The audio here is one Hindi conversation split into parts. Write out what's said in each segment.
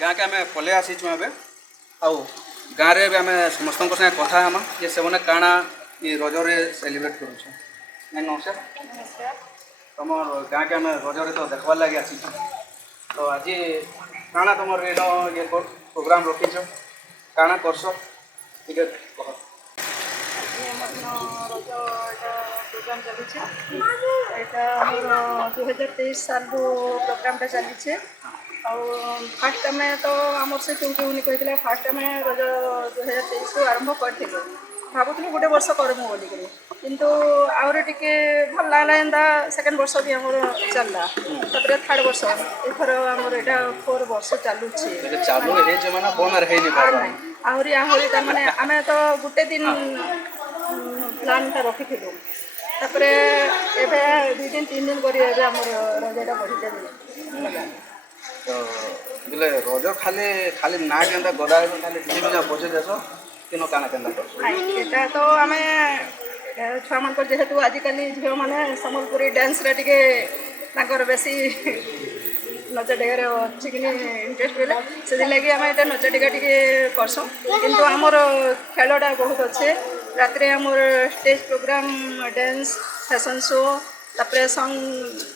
गाँ के आम पलि आसीचु एवं आउ गाँव में आम समस्त साथ कथा हाँ जे से काଣା ये रजरे सेलिब्रेट करुछ नमस्कार तुम गाँ के आम रजरे तो देखबार लगे आसी तो आज काଣା तुम ये प्रोग्राम रखीच काଣା करस ठीक है रज प्रोग्राम चली 2023 साल प्रोग्रामटा चली फास्ट आम तो आमर से चौकी कहते फास्ट आम रज 2023 को आरंभ करूँ भावुलु गोटे वर्ष करमु बोलिक किंतु आहरी टिके भल लगला एंता सेकेंड वर्ष भी आमर चलला तापर थर्ड वर्ष एथर आमर एटा 4 वर्ष चलुछि चालू हे जे माने बन रहे नि आहरी आहरी त माने आमे तो गुटे दिन प्लान ता रखिथिलु तापर एबे 2 दिन 3 दिन करी एबे आमर रजटा बढ़ी जाबे तो बोले रज खाली खाली ना केंदा गदा खाली डीजे बजा बजे देस किनो काना केंदा कर एटा तो आमे छुआ मान जेहेतु आजिकल झील मैंने सम्बलपुरी डांस रे टिके ताकर बेसी नच डेगार अच्छी कि इंटरेस्ट रहा से लगे आम ये नच डेगा टी करसुँ किंतु आमर खेलटा बहुत अच्छे रात आमर stage program dance fashion show तापर सॉन्ग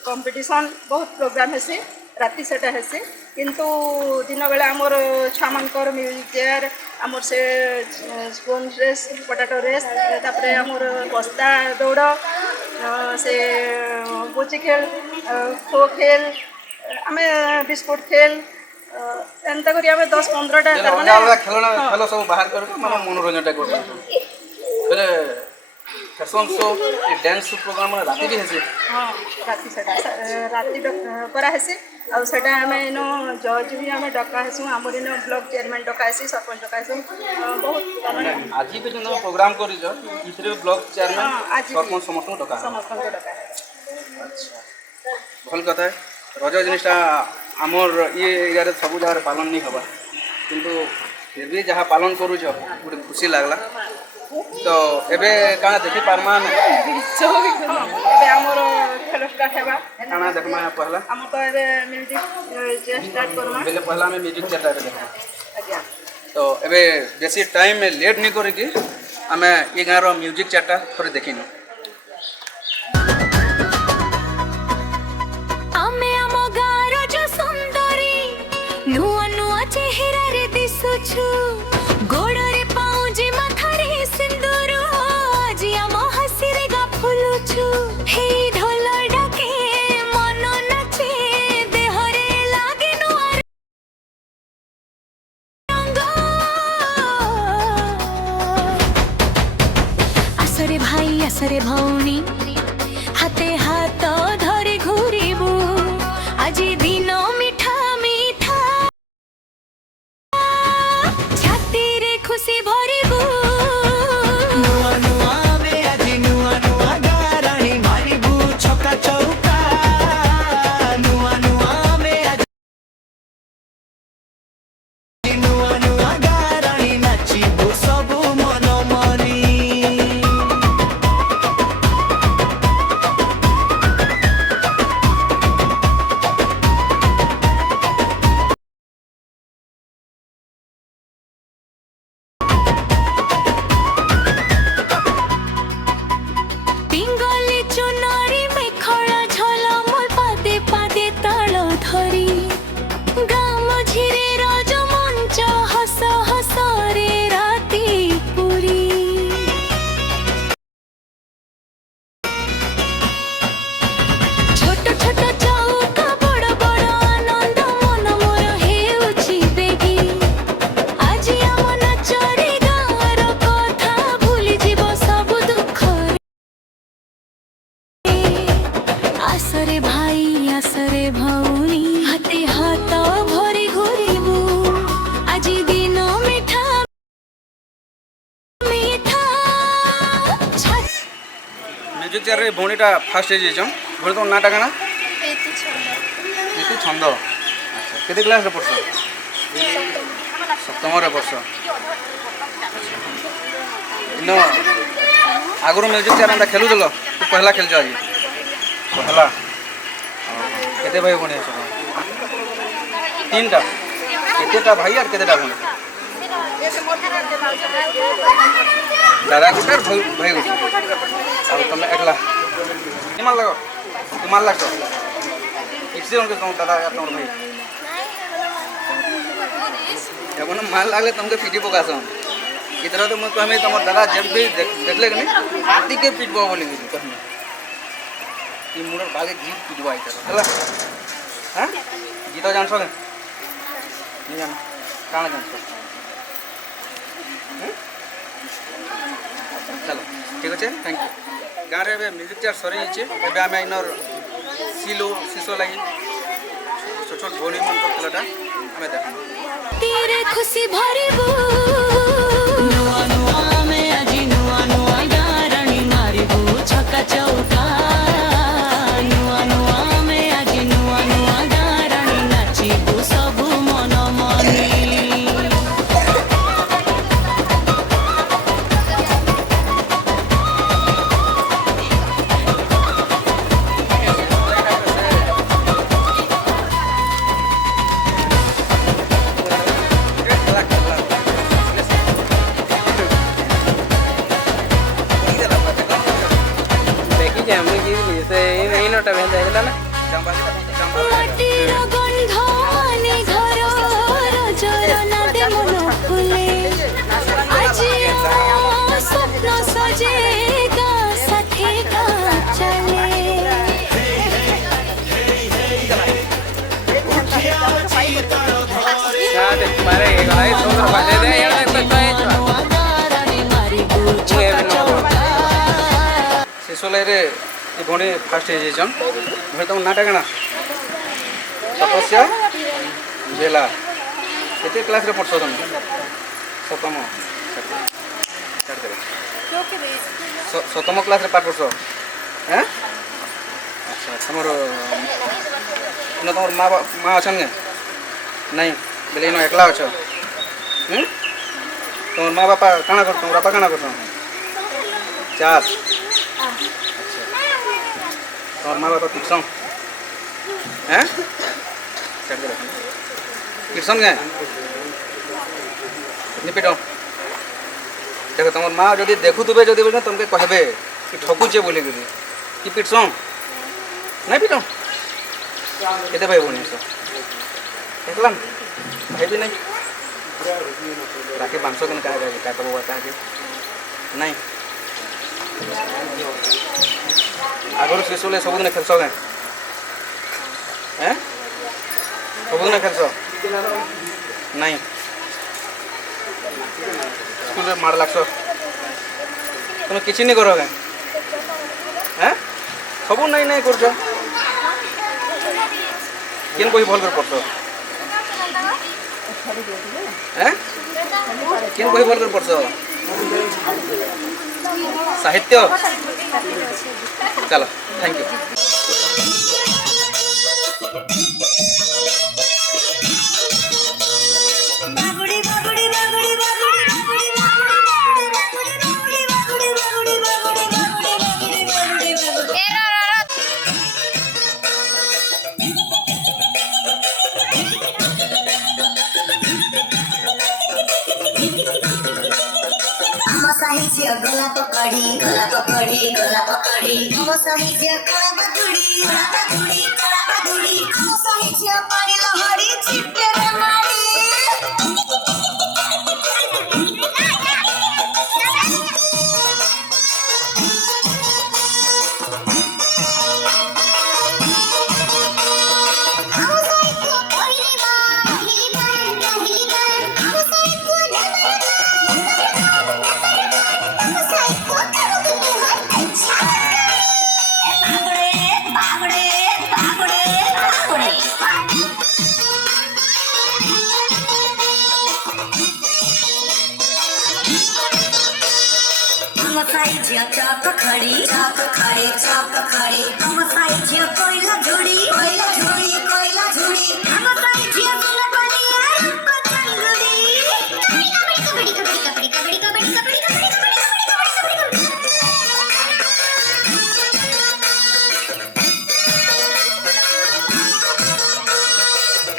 कंपटीशन बहुत प्रोग्राम हेसी राति सेटा हेसी किंतु दिन बेला आमर छुआ मानकर म्यूजिक चेयर आमर से स्पून रेस पोटाटो रेस तापर आमर बस्ता दौड़ से बोची खेल खो खेल आम बिस्कुट खेल एंता करी आम 10-15टा खेल सब बाहर कर मनोरंजन कर फैशन शो डांस प्रोग्राम राति भी हेसी हाँ राति सेटा राति करा हेसी आउ सेटा आम इन जज भी आम डका हेसु आमर इन ब्लॉक चेयरमैन डका हेसी सरपंच डका हेसु बहुत आज भी जो प्रोग्राम कर ब्लॉक चेयरमैन सरपंच समस्त डका अच्छा भल कथा है रज जिनिसटा आमर ये एरिया सब जगह पालन नहीं हवा किंतु फिर भी जहाँ पालन करूछ गोटे खुशी लगला तो एबे काना देखि पारमा एबे आमर खेल स्टार्ट हेबा काना देखमा पहला हम तो एबे म्यूजिक स्टार्ट करमा पहले पहला में म्यूजिक चेटा देखा आज्ञा तो एबे बेसी टाइम में लेट नहीं करी कि आमे ये गाँव रो म्यूजिक चेटा थोड़े देखिनु आमे आम गाँव जो सुंदरी नुआ नुआ चेहरा रे दिसुछु गोड़रे पाउजी माथारे सिंदूर आज आम हसी रे गाफुलुछु हे ढोल डाके मन नाचे देहरे लागे नुआ रंग आसरे भाई आसरे भौनी हाथे हाथ धरे घूरिबू आज दिन मिठा मिठा छाती रे खुशी भरिबू नुआ नुआ में आज नुआ नुआ गाराणी मारिबू छक्का चौका नुआ नुआ में आज नुआ नुआ गाराणी नाचिबू सबू मन मरी पिंगली चुनरी में खड़ा झला मोर पादे पादे ताल धरी गाम झिरे रज मंच हस हस रे राती पुरी छोट छोट चौका बड़ बड़ आनंद मन मोर हेउछि बेगी आज आम नाचरे गाँवर कथा भूली जीव सब दुख आसरे भाई आसरे भौनी हाथे हाथ भरी घूरिबू आज दिन मिठा मिठा म्यूजिक चेयर रे भौणीटा फास्ट हे जेचम भौणी तो नाटा काना इति छंद अच्छा केते क्लास रे पढ़छ सप्तम रे पढ़छ नो आगरो म्यूजिक चेयर अंदा खेलु दलो तू पहला खेल जा पहला केते भाई भौणी अछ 3टा केतेटा भाई और केतेटा भौणी ये से मोटा करके माल दादा गुटे और भाई गुटे अब तुम एकला निमाल लगो तुम्हार लगो किसी उनके तुम दादा या तुम भाई जब उन्हें माल लागले तुमके पीटी पकासो इतना तो मैं कहमे तुम दादा जब भी देखले कि नहीं हाथी के पीटबो बोली कहमे ई मुड़र बागे जीत पीटबो आई चला हां गीत जानसो के नहीं जान काना जानसो चलो ठीक अच्छे थैंक यू गाँव में म्यूजिक चेयर सरी जाइए आम इनर शिशो लगी छोट छोट भौणी मन खेलटा आम देख तेरे खुशी भरबू नुआ नुआ में आजी नुआ नुआ गारणी मारिबू छक्का चौका नुआ नुआ में आजी नुआ नुआ गारणी नाचिबू सबू मन मनी ମାଟିର ଗନ୍ଧ ମାନେ ଘର ରଜର ନାଦେ ମନ ଫୁଲେ ଆଜି ଆମ ସ୍ୱପ୍ନ ସଜେ ଗାଁ ସାଥେ ଗାଁ ଚାଲେ शिशोलाई रे भौणी फास्ट होइछन भे तुम नाटा कना तपस्या बेला केते क्लास रे पढ़छो तुम सप्तम सप्तम क्लास रे पाठ पढ़छो हैं अच्छा तुमर न तुमर माँ अछन ने नहीं बेले इन एकला अछ तुमर माँ बापा काना कर तुम बापा काना कर चास और माँ बापा पिटसन हैं पिटसन गए नहीं पिट देख तुम माँ जब देखुवे जब बोले तुमके कहबे कि ठकुचे बोले कि पिटसन नहीं पिट केते भाई भौणी देखला भाई भी नहीं राखे बांसो के क्या कब बता के नहीं आगर शिशु सबुदिन खेलस क्या हैं सबुदिन खेलस नहीं स्कूल मार लागस तुम किसी नहीं कर हैं सब नहीं नहीं कर केन कोई भल कर पढ़स हैं केन कोई भल कर पढ़स साहित्य चलो थैंक यू गोला पकड़ी गोला पकड़ी गोला पकड़ी हम साहित्य कड़ा पकड़ी कड़ा पकड़ी कड़ा पकड़ी हम साहित्य पानी लहड़ी छिपे रे मारी चाक खड़ी चाक खड़ी हम साहित्य कोयला झुड़ी कोयला झुड़ी हम साहित्य सुन बनिया पतंगड़ी कबड्डी कबड्डी कबड्डी कबड्डी कबड्डी कबड्डी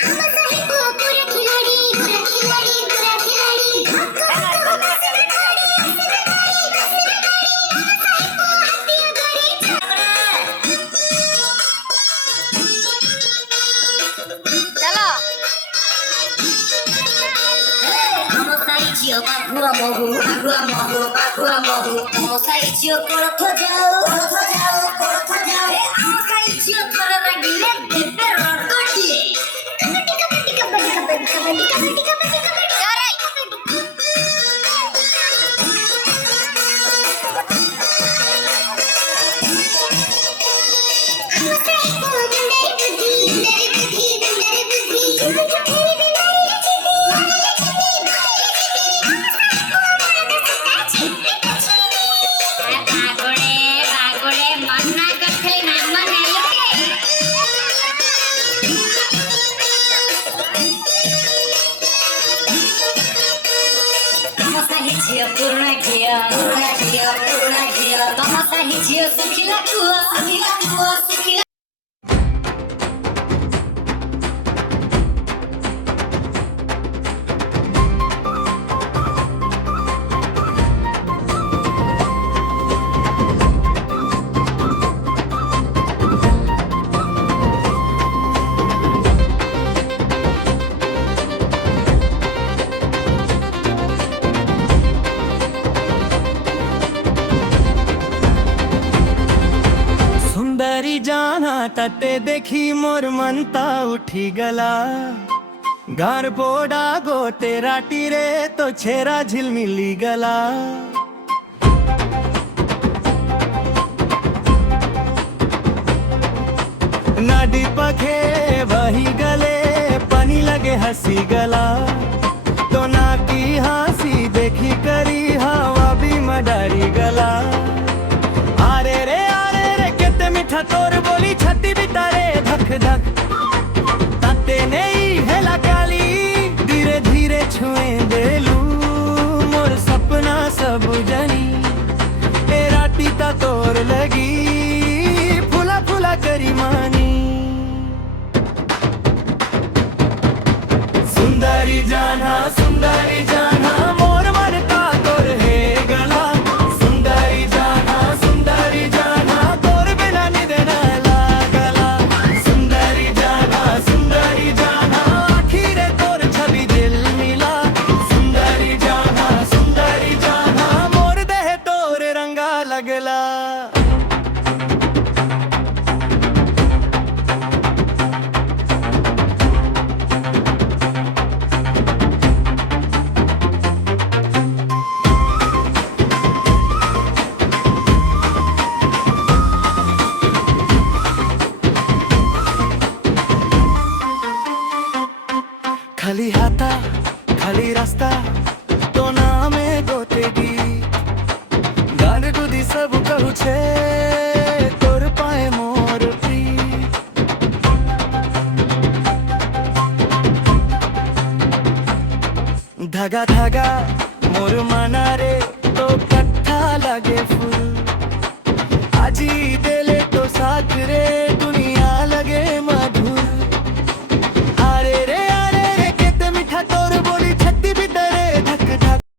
हम साहित्य पूरे खिलाड़ी ଝିଅ ବାଘୁଆ ମହୁ ତମ ସାହି ଝିଅ କୋଳଥ ଯାଉ ଏ ଆମ ସାହି ଝିଅ ତୋର ରାଗିଲେ ଦେବେ ରଗଡ଼ିଏ ପୁରୁଣା ଝିଅ ତମ ସାହି ଝିଅ ଶୁଖିଲା କୁଅ ଶୁଖିଲା सुंदरी जाना तते देखी मोर मनता उठी गला घर बोडा गो तेरा टीरे तो छेरा झिलमिली गला नाडी पखे वही गले पानी लगे हंसी गला तो ना की हंसी देखी करी हवा भी मडारी गला आरे रे केते मिठा तोर बोली छाती बितारे धक धक ताते नहीं हेला काली धीरे धीरे छुए देलू मोर सपना सब जनी ए राती ता तोर लगी फुला फुला करी मानी सुंदरी जाना मोर मरता तोर है गला सुंदरी जाना तोर बिना निद न लागला सुंदरी जाना आखिरे तोर छवि दिल मिला सुंदरी जाना मोर देह तोर रंगा लगला खाली हाथा खाली रास्ता तो नामे गोतेगी गान गुदी सब कहू छे तोर पाए मोर प्री धागा धागा मोर माना रे तो कट्ठा लगे